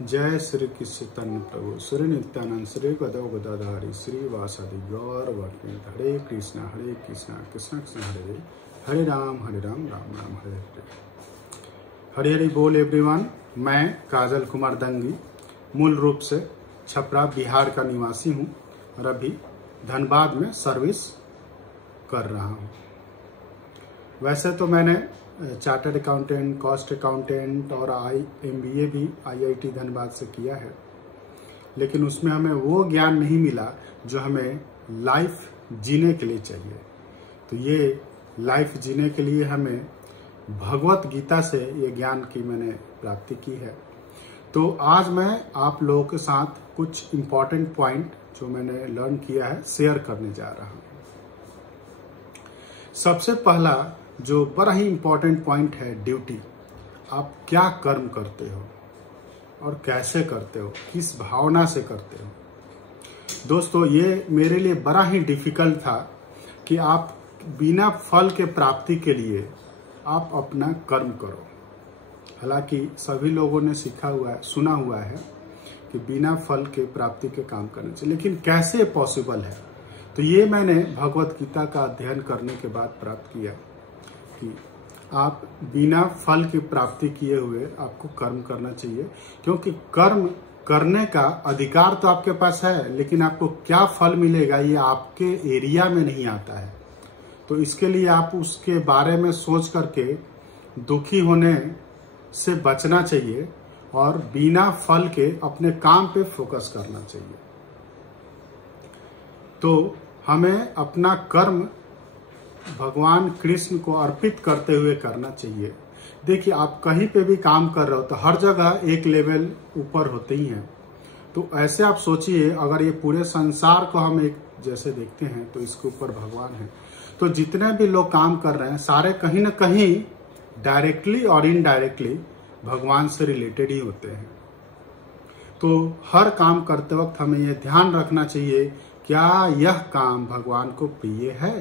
जय श्री कृष्ण चैतन्य प्रभु श्री नित्यानंद श्री गदौ गदाधारी श्री वासदि गौर भट्ट। हरे कृष्णा कृष्ण कृष्ण हरे हरे राम राम राम हरे हरे। हरि हरि बोल एवरीवन। मैं काजल कुमार दंगी मूल रूप से छपरा बिहार का निवासी हूँ और अभी धनबाद में सर्विस कर रहा हूँ। वैसे तो मैंने चार्टर्ड अकाउंटेंट, कॉस्ट अकाउंटेंट और MBA भी IIT धनबाद से किया है, लेकिन उसमें हमें वो ज्ञान नहीं मिला जो हमें लाइफ जीने के लिए चाहिए। तो ये लाइफ जीने के लिए हमें भगवत गीता से ये ज्ञान की मैंने प्राप्ति की है। तो आज मैं आप लोगों के साथ कुछ इम्पोर्टेंट पॉइंट जो मैंने लर्न किया है शेयर करने जा रहा हूँ। सबसे पहला जो बड़ा ही इम्पोर्टेंट पॉइंट है ड्यूटी। आप क्या कर्म करते हो और कैसे करते हो, किस भावना से करते हो। दोस्तों, ये मेरे लिए बड़ा ही डिफिकल्ट था कि आप बिना फल के प्राप्ति के लिए आप अपना कर्म करो। हालांकि सभी लोगों ने सुना हुआ है कि बिना फल के प्राप्ति के काम करने चाहिए, लेकिन कैसे पॉसिबल है। तो ये मैंने भगवत गीता का अध्ययन करने के बाद प्राप्त किया कि आप बिना फल की प्राप्ति किए हुए आपको कर्म करना चाहिए, क्योंकि कर्म करने का अधिकार तो आपके पास है, लेकिन आपको क्या फल मिलेगा ये आपके एरिया में नहीं आता है। तो इसके लिए आप उसके बारे में सोच करके दुखी होने से बचना चाहिए और बिना फल के अपने काम पे फोकस करना चाहिए। तो हमें अपना कर्म भगवान कृष्ण को अर्पित करते हुए करना चाहिए। देखिए, आप कहीं पे भी काम कर रहे हो तो हर जगह एक लेवल ऊपर होते ही हैं। तो ऐसे आप सोचिए, अगर ये पूरे संसार को हम एक जैसे देखते हैं तो इसके ऊपर भगवान है। तो जितने भी लोग काम कर रहे हैं सारे कहीं ना कहीं डायरेक्टली और इनडायरेक्टली भगवान से रिलेटेड ही होते हैं। तो हर काम करते वक्त हमें यह ध्यान रखना चाहिए, क्या यह काम भगवान को प्रिय है,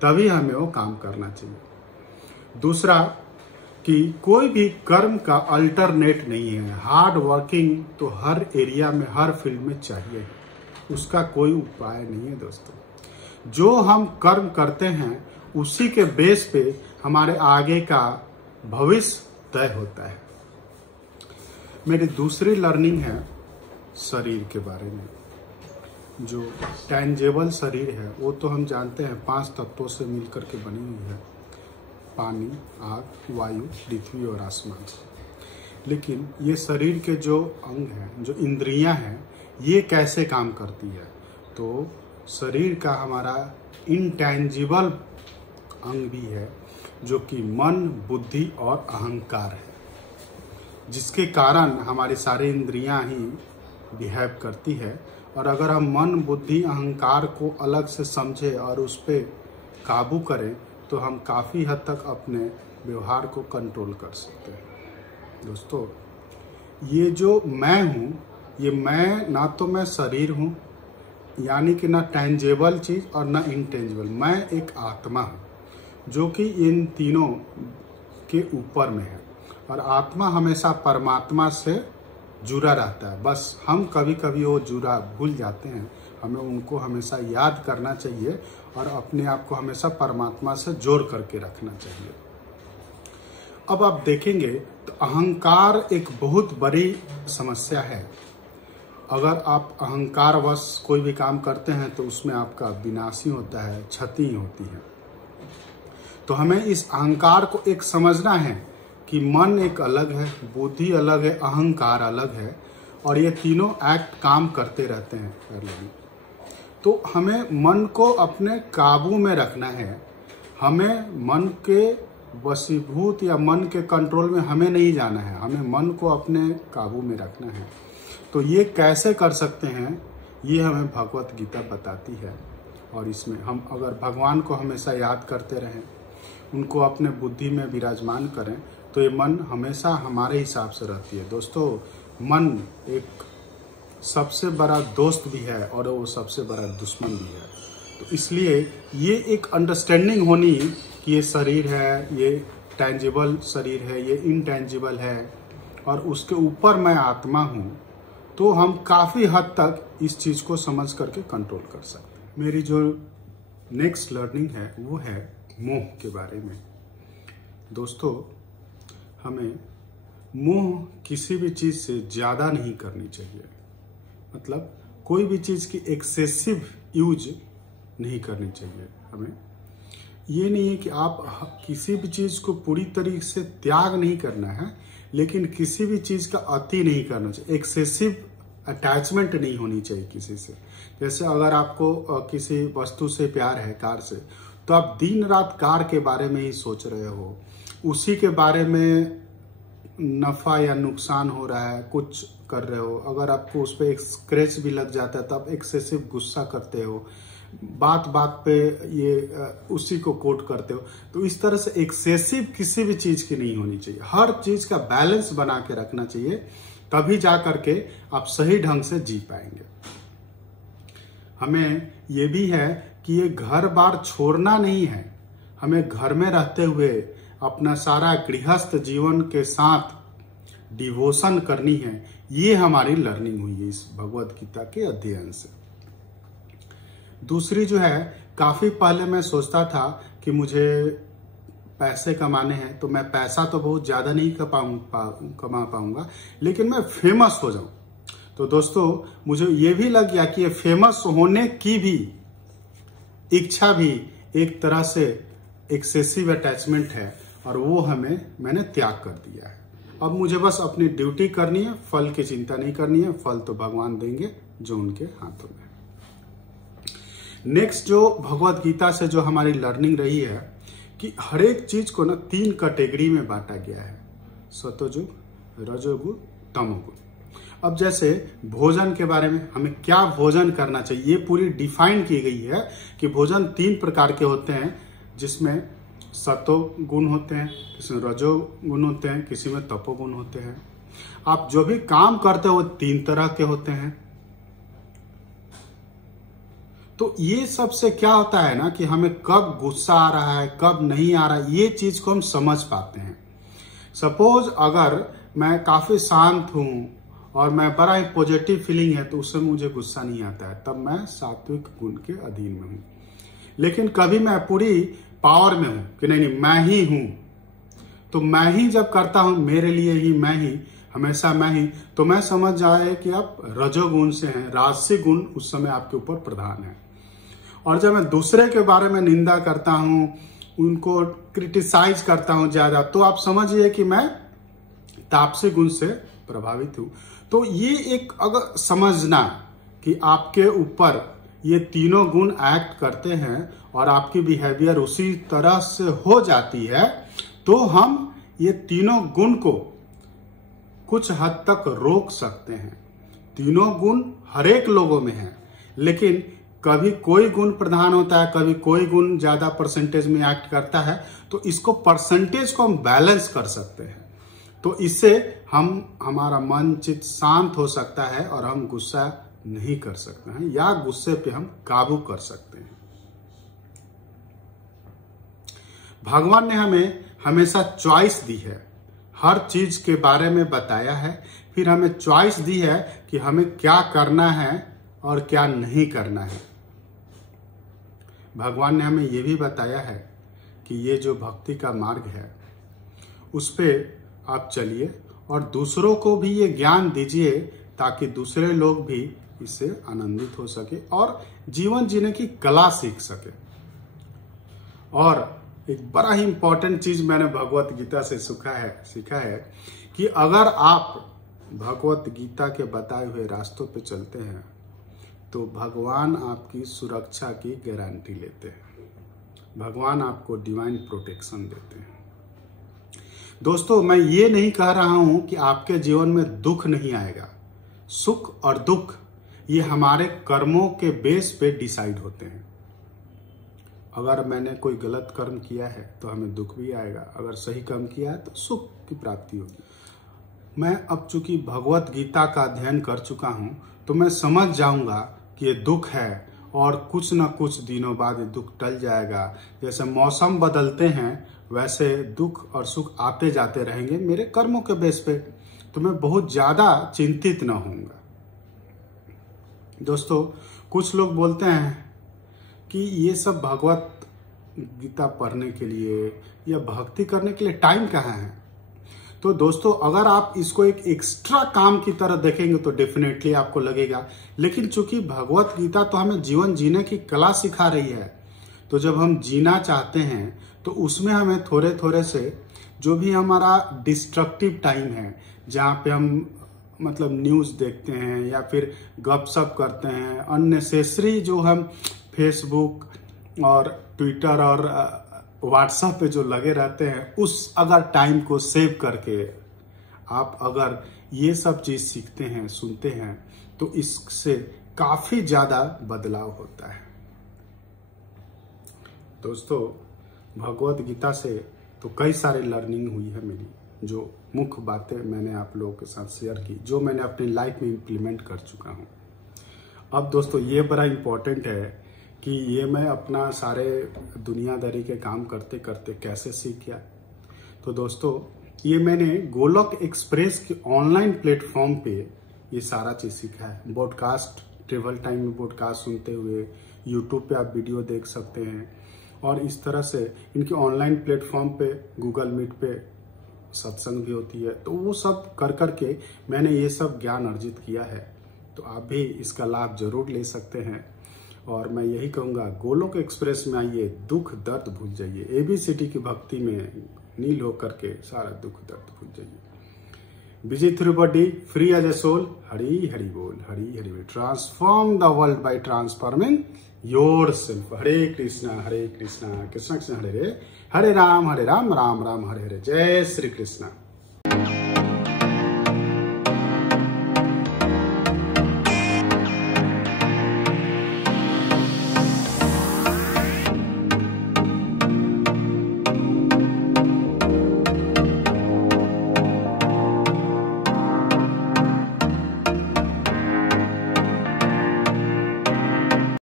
तभी हमें वो काम करना चाहिए। दूसरा कि कोई भी कर्म का अल्टरनेट नहीं है। हार्ड वर्किंग तो हर एरिया में, हर फील्ड में चाहिए, उसका कोई उपाय नहीं है। दोस्तों, जो हम कर्म करते हैं उसी के बेस पे हमारे आगे का भविष्य तय होता है। मेरी दूसरी लर्निंग है शरीर के बारे में। जो टेंजेबल शरीर है वो तो हम जानते हैं 5 तत्वों से मिलकर के बनी हुई है, पानी, आग, वायु, पृथ्वी और आसमान। लेकिन ये शरीर के जो अंग हैं, जो इंद्रियां हैं, ये कैसे काम करती है। तो शरीर का हमारा इनटेंजिबल अंग भी है जो कि मन, बुद्धि और अहंकार है, जिसके कारण हमारी सारी इंद्रियां ही बिहेव करती है। और अगर हम मन, बुद्धि, अहंकार को अलग से समझे और उस पर काबू करें तो हम काफ़ी हद तक अपने व्यवहार को कंट्रोल कर सकते हैं। दोस्तों, ये जो मैं हूँ, ये मैं ना तो मैं शरीर हूँ, यानी कि ना टेंजेबल चीज़ और ना इनटेंजिबल। मैं एक आत्मा हूँ जो कि इन तीनों के ऊपर में है, और आत्मा हमेशा परमात्मा से जुड़ा रहता है। बस हम कभी कभी वो जुड़ा भूल जाते हैं। हमें उनको हमेशा याद करना चाहिए और अपने आप को हमेशा परमात्मा से जोड़ करके रखना चाहिए। अब आप देखेंगे तो अहंकार एक बहुत बड़ी समस्या है। अगर आप अहंकारवश कोई भी काम करते हैं तो उसमें आपका विनाश ही होता है, क्षति ही होती है। तो हमें इस अहंकार को एक समझना है कि मन एक अलग है, बुद्धि अलग है, अहंकार अलग है, और ये तीनों एक्ट काम करते रहते हैं पहले। तो हमें मन को अपने काबू में रखना है। हमें मन के वशीभूत या मन के कंट्रोल में हमें नहीं जाना है, हमें मन को अपने काबू में रखना है। तो ये कैसे कर सकते हैं, ये हमें भगवत गीता बताती है। और इसमें हम अगर भगवान को हमेशा याद करते रहें, उनको अपने बुद्धि में विराजमान करें, तो ये मन हमेशा हमारे हिसाब से रहती है। दोस्तों, मन एक सबसे बड़ा दोस्त भी है और वो सबसे बड़ा दुश्मन भी है। तो इसलिए ये एक अंडरस्टैंडिंग होनी कि ये शरीर है, ये टेंजिबल शरीर है, ये इनटेंजिबल है, और उसके ऊपर मैं आत्मा हूं, तो हम काफी हद तक इस चीज को समझ करके कंट्रोल कर सकते हैं। मेरी जो नेक्स्ट लर्निंग है वो है मोह के बारे में। दोस्तों, हमें मोह किसी भी चीज से ज्यादा नहीं करनी चाहिए। मतलब कोई भी चीज की एक्सेसिव यूज नहीं करनी चाहिए। हमें ये नहीं है कि आप किसी भी चीज को पूरी तरीके से त्याग नहीं करना है, लेकिन किसी भी चीज का अति नहीं करना चाहिए। एक्सेसिव अटैचमेंट नहीं होनी चाहिए किसी से। जैसे अगर आपको किसी वस्तु से प्यार है, कार से, तो आप दिन रात कार के बारे में ही सोच रहे हो, उसी के बारे में नफा या नुकसान हो रहा है कुछ कर रहे हो। अगर आपको उस पर एक स्क्रैच भी लग जाता है तो आप एक्सेसिव गुस्सा करते हो, बात बात पे ये उसी को कोट करते हो। तो इस तरह से एक्सेसिव किसी भी चीज की नहीं होनी चाहिए। हर चीज का बैलेंस बना के रखना चाहिए, तभी जा करके आप सही ढंग से जी पाएंगे। हमें ये भी है कि ये घर बार छोड़ना नहीं है। हमें घर में रहते हुए अपना सारा गृहस्थ जीवन के साथ डिवोशन करनी है। ये हमारी लर्निंग हुई है इस भगवत गीता के अध्ययन से। दूसरी जो है, काफी पहले मैं सोचता था कि मुझे पैसे कमाने हैं, तो मैं पैसा तो बहुत ज्यादा नहीं कमा पाऊंगा, लेकिन मैं फेमस हो जाऊं। तो दोस्तों, मुझे ये भी लग गया कि ये फेमस होने की भी इच्छा भी एक तरह से एक्सेसिव अटैचमेंट है, और वो मैंने त्याग कर दिया है। अब मुझे बस अपनी ड्यूटी करनी है, फल की चिंता नहीं करनी है। फल तो भगवान देंगे जो उनके हाथों में है। नेक्स्ट जो भगवत गीता से जो हमारी लर्निंग रही है कि हर एक चीज को ना 3 कैटेगरी में बांटा गया है, सतोजुग, रजोगुण, तमोगुण। अब जैसे भोजन के बारे में, हमें क्या भोजन करना चाहिए, ये पूरी डिफाइन की गई है कि भोजन 3 प्रकार के होते हैं, जिसमें सतो गुण होते हैं, किसी में रजो गुण होते हैं, किसी में तपो गुण होते हैं। आप जो भी काम करते हो वो 3 तरह के होते हैं। तो ये सबसे क्या होता है ना कि हमें कब गुस्सा आ रहा है, कब नहीं आ रहा है, ये चीज को हम समझ पाते हैं। सपोज अगर मैं काफी शांत हूं और मैं बड़ा ही पॉजिटिव फीलिंग है, तो उससे मुझे गुस्सा नहीं आता है, तब मैं सात्विक गुण के अधीन में हूं। लेकिन कभी मैं पूरी पावर में हूं कि नहीं मैं ही हूं, तो मैं ही जब करता हूं, मेरे लिए ही मैं ही, हमेशा मैं ही, तो मैं समझ जाए कि आप रजोगुण से हैं। राजसिक गुण उस समय आपके ऊपर प्रधान है। और जब मैं दूसरे के बारे में निंदा करता हूं, उनको क्रिटिसाइज करता हूं ज्यादा, तो आप समझिए कि मैं तापसी गुण से प्रभावित हूं। तो ये एक अगर समझना कि आपके ऊपर ये तीनों गुण एक्ट करते हैं और आपकी बिहेवियर उसी तरह से हो जाती है, तो हम ये तीनों गुण को कुछ हद तक रोक सकते हैं। तीनों गुण हर एक लोगों में है, लेकिन कभी कोई गुण प्रधान होता है, कभी कोई गुण ज्यादा परसेंटेज में एक्ट करता है, तो इसको परसेंटेज को हम बैलेंस कर सकते हैं। तो इससे हमारा मन चित्त शांत हो सकता है और हम गुस्सा नहीं कर सकते हैं, या गुस्से पे हम काबू कर सकते हैं। भगवान ने हमें हमेशा चॉइस दी है, हर चीज के बारे में बताया है, फिर हमें चॉइस दी है कि हमें क्या करना है और क्या नहीं करना है। भगवान ने हमें यह भी बताया है कि ये जो भक्ति का मार्ग है, उस पे आप चलिए और दूसरों को भी ये ज्ञान दीजिए, ताकि दूसरे लोग भी इससे आनंदित हो सके और जीवन जीने की कला सीख सके। और एक बड़ा ही इंपॉर्टेंट चीज मैंने भगवत गीता से सीखा है कि अगर आप भगवत गीता के बताए हुए रास्तों पे चलते हैं, तो भगवान आपकी सुरक्षा की गारंटी लेते हैं। भगवान आपको डिवाइन प्रोटेक्शन देते हैं। दोस्तों, मैं ये नहीं कह रहा हूं कि आपके जीवन में दुख नहीं आएगा। सुख और दुख ये हमारे कर्मों के बेस पे डिसाइड होते हैं। अगर मैंने कोई गलत कर्म किया है तो हमें दुख भी आएगा, अगर सही कर्म किया है तो सुख की प्राप्ति होगी। मैं अब चूंकि भगवत गीता का अध्ययन कर चुका हूं, तो मैं समझ जाऊंगा कि ये दुख है और कुछ न कुछ दिनों बाद ये दुख टल जाएगा। जैसे मौसम बदलते हैं, वैसे दुख और सुख आते जाते रहेंगे मेरे कर्मों के बेस पे। तो मैं बहुत ज्यादा चिंतित न होऊंगा। दोस्तों, कुछ लोग बोलते हैं कि ये सब भगवत गीता पढ़ने के लिए या भक्ति करने के लिए टाइम कहाँ है। तो दोस्तों, अगर आप इसको एक एक्स्ट्रा काम की तरह देखेंगे तो डेफिनेटली आपको लगेगा, लेकिन चूंकि भगवत गीता तो हमें जीवन जीने की कला सिखा रही है, तो जब हम जीना चाहते हैं तो उसमें हमें थोड़े थोड़े से जो भी हमारा डिस्ट्रक्टिव टाइम है, जहाँ पे हम मतलब न्यूज़ देखते हैं या फिर गपशप करते हैं, अननेसेसरी जो हम फेसबुक और ट्विटर और व्हाट्सएप पे जो लगे रहते हैं, उस अगर टाइम को सेव करके आप अगर ये सब चीज़ सीखते हैं, सुनते हैं, तो इससे काफ़ी ज़्यादा बदलाव होता है। दोस्तों, भगवत गीता से तो कई सारी लर्निंग हुई है मेरी, जो मुख्य बातें मैंने आप लोगों के साथ शेयर की, जो मैंने अपनी लाइफ में इम्प्लीमेंट कर चुका हूँ। अब दोस्तों, ये बड़ा इम्पोर्टेंट है कि ये मैं अपना सारे दुनियादारी के काम करते करते कैसे सीख गया। तो दोस्तों, ये मैंने गोलोक एक्सप्रेस के ऑनलाइन प्लेटफॉर्म पे ये सारा चीज़ सीखा है। पॉडकास्ट, ट्रेवल टाइम में पॉडकास्ट सुनते हुए यूट्यूब पे आप वीडियो देख सकते हैं, और इस तरह से इनके ऑनलाइन प्लेटफॉर्म पे गूगल मीट पे सत्संग भी होती है। तो वो सब कर करके मैंने ये सब ज्ञान अर्जित किया है। तो आप भी इसका लाभ जरूर ले सकते हैं, और मैं यही कहूँगा, गोलोक एक्सप्रेस में आइए, दुख दर्द भूल जाइए, एबीसीडी की भक्ति में नील होकर के सारा दुख दर्द भूल जाइए। Busy through body, free as a soul, Hari Hari बोल, हरि हरि बोल। Transform the world by transforming yourself. Hare Krishna Krishna Krishna Hare Hare, Hare Ram Ram Ram Hare Hare. जय श्री कृष्णा।